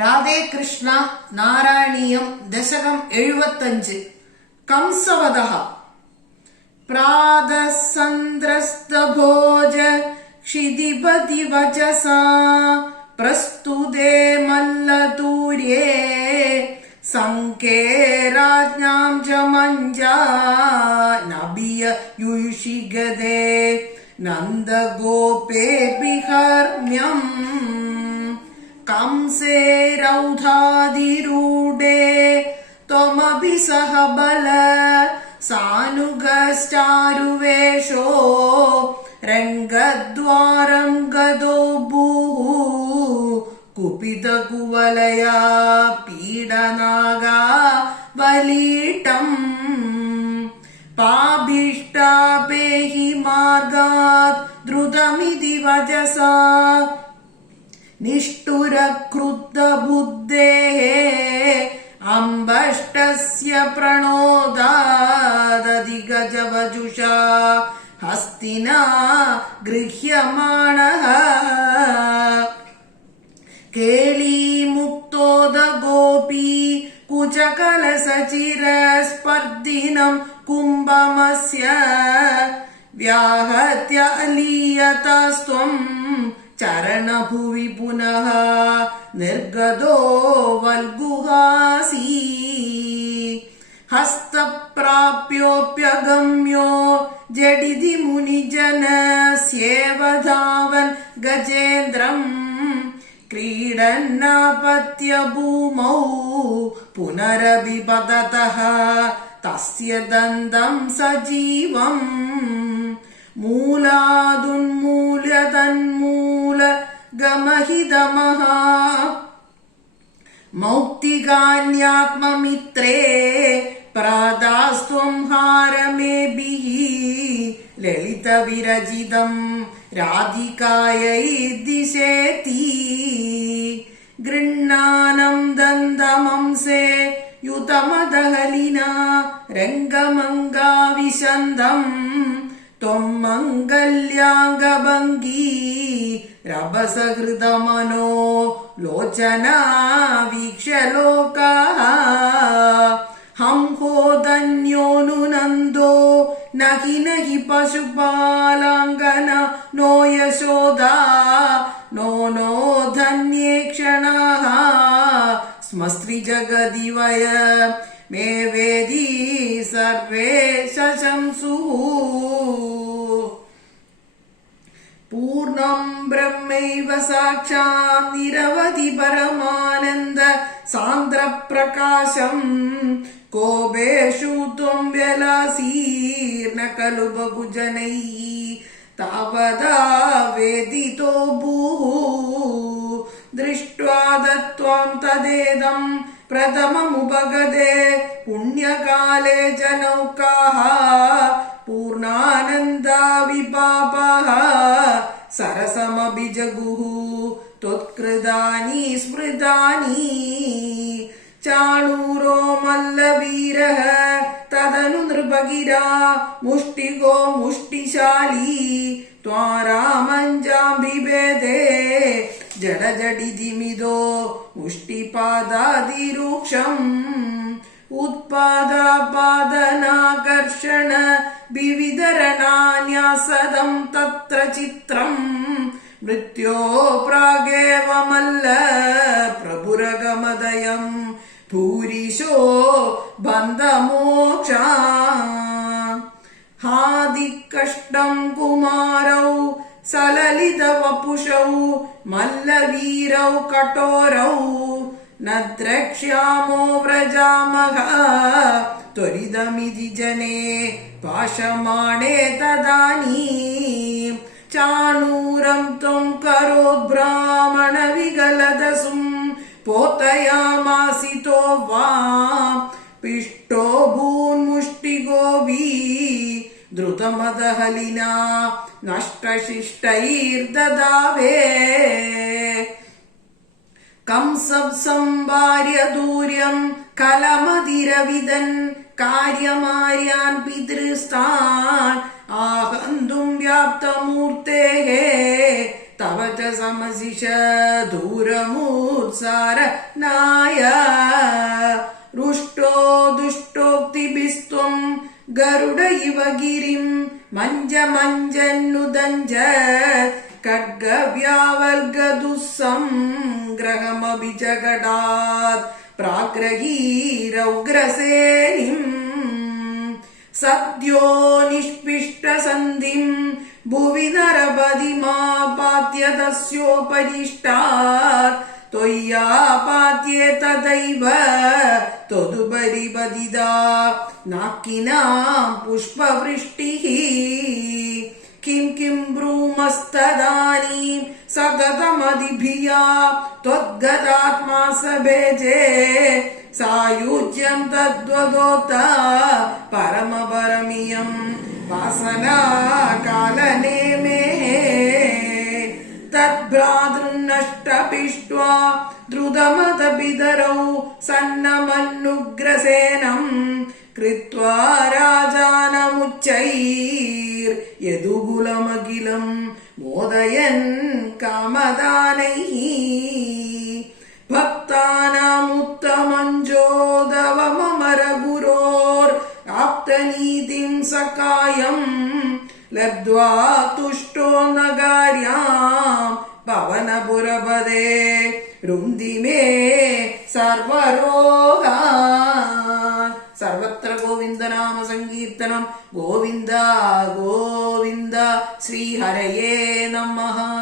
രാധേ കൃഷ്ണ നാരായണീയം ദശകം 75 കംസവദഃ പ്രാതസന്ദ്രസ്തഭോജ ക്ഷിതിപതി വചസാ പ്രസ്തുതേ മല്ലതൂര്യേ സംകേ രാജ്ഞാം ജമഞ്ജാ നബിയ യുഷിഗദേ നന്ദഗോപേഭിഹർമ്മ്യം कंसे रौधाधिरूढे त्वमपि सह बल सानुगश्चारुवेशो रङ्गद्वारं गदो भूः कुपितकुवलया पीडनागा बलीटम् पाभिष्टापेहि मार्गात् द्रुतमिति वचसा निष्ठुरक्रुद्धबुद्धेः अम्बष्टस्य प्रणोदादधिगजवजुषा हस्तिना गृह्यमाणः केलीमुक्तोदगोपी कुचकलसचिरस्पर्धिनं कुम्भमस्य व्याहत्य अलीयतास्त्वं चरणभुवि पुनः निर्गतो वल्गुहासी हस्तप्राप्योऽप्यगम्यो जडिति मुनिजनस्येव धावन् गजेन्द्रम् क्रीडन्नापत्य भूमौ पुनरभिपततः तस्य दन्तं सजीवम् मूलादुन्मूल्य तन्मूल गमहितमः मौक्तिकान्यात्ममित्रे प्रादास्त्वं हारमेभिः ललितविरचितं राधिकायै दिशेति गृह्णानं दन्तमंसे युतमदहलिना रङ्गमङ्गाविशन्दम् त्वं मङ्गल्याङ्गभङ्गी रभसहृदमनो लोचना वीक्ष्य लोकाः हंहो धन्योऽनुनन्दो नहि नहि पशुपालाङ्गना नो यशोदा नो नो धन्ये क्षणाः स्मस्त्रिजगदि वय मे वेदी सर्वे शशंसुः पूर्णं ब्रह्मैव साक्षात् निरवधि परमानन्द सान्द्रप्रकाशम् कोपेषु त्वं व्यलासीर्न खलु बहुजनैः तावदा वेदितो भूः दृष्ट्वा दत्त्वां तदेदं प्रथममुपगते पुण्यकाले च नौकाः पूर्णानन्दा विपापाः सरसमभिजगुः त्वत्कृतानि स्मृतानि चाणूरो मल्लवीरः तदनु नृपगिरा मुष्टिको मुष्टिशाली त्वारामञ्जाम्बिभेदे जडजडिदिमिदो मुष्टिपादादिरूक्षम् उत्पादापादनाकर्षण विविधरणान्यासदं तत्र चित्रम् मृत्यो प्रागेव मल्ल प्रभुरगमदयम् भूरिशो बन्धमोक्षा हादिकष्टं कुमारौ सललितवपुषौ मल्लवीरौ कठोरौ न द्रक्ष्यामो व्रजामः त्वरितमिति जने पाशमाणे तदानीं चाणूरं त्वं करोद्ब्राह्मणविगलदसुं पोतयामासितो वा पिष्टो भून्मुष्टिगोपी द्रुतमदहलिना नष्टशिष्टैर्ददावे कंसं संवार्य दूर्यं कलमधिरविदन् कार्यमार्यान् पितृस्तान् आहन्तुं व्याप्तमूर्तेः तव च समशिष दूरमूर्तेः നായ രുഷ്ടോ ദുഷ്ടോക്തിഭിസ്ത്വം ഗരുഡ ഇവ ഗിരിം മഞ്ജന്നുദഞ്ജ ഖഡ്ഗവ്യാവൽഗദുസ്സംഗ്രഹമഭിജഗടാത് പ്രാഗ്രഹീരൗഗ്രസേനിം സദ്യോ നിഷ്പിഷ്ടസന്ധിം ഭുവി നരപതിമാപാത്യ തസ്യോപരിഷ്ടാത് ത്വയ്യാപാത്യേ തദൈവ ത്വദുപരി പതിതാ നാക്കിനാം പുഷ്പവൃഷ്ടിഃ കിം കിം ബ്രൂമസ്തദാനീം സതതമതിഭിയാ ത്വദ്ഗതാത്മാ സഭേജേ സായുജ്യം തദ്വദോത പരമപരമിയം വാസനാ കാലനേമേ തദ്ഭ്രാതൃന്നഷ്ടപിഷ്ട്വാ ദ്രുതമതപിതരൗ സന്നമന്നുഗ്രസേനം കൃത്വാ രാജാനമുച്ചൈർയദുകുലമഖിലം മോദയൻ കാമദാനൈഃ ഭക്താനാമുത്തമഞ്ജോദവമമരഗുരോർ ആപ്തനീതിം സകായം ലബ്ധ്വാ തുഷ്ടോ നഗാര്യാം പവനപുരപദേ രുന്തി മേ സർവരോഗാൻ. സർവത്ര ഗോവിന്ദനാമ സങ്കീർത്തനം. ഗോവിന്ദ ഗോവിന്ദ. ശ്രീഹരയേ നമഃ.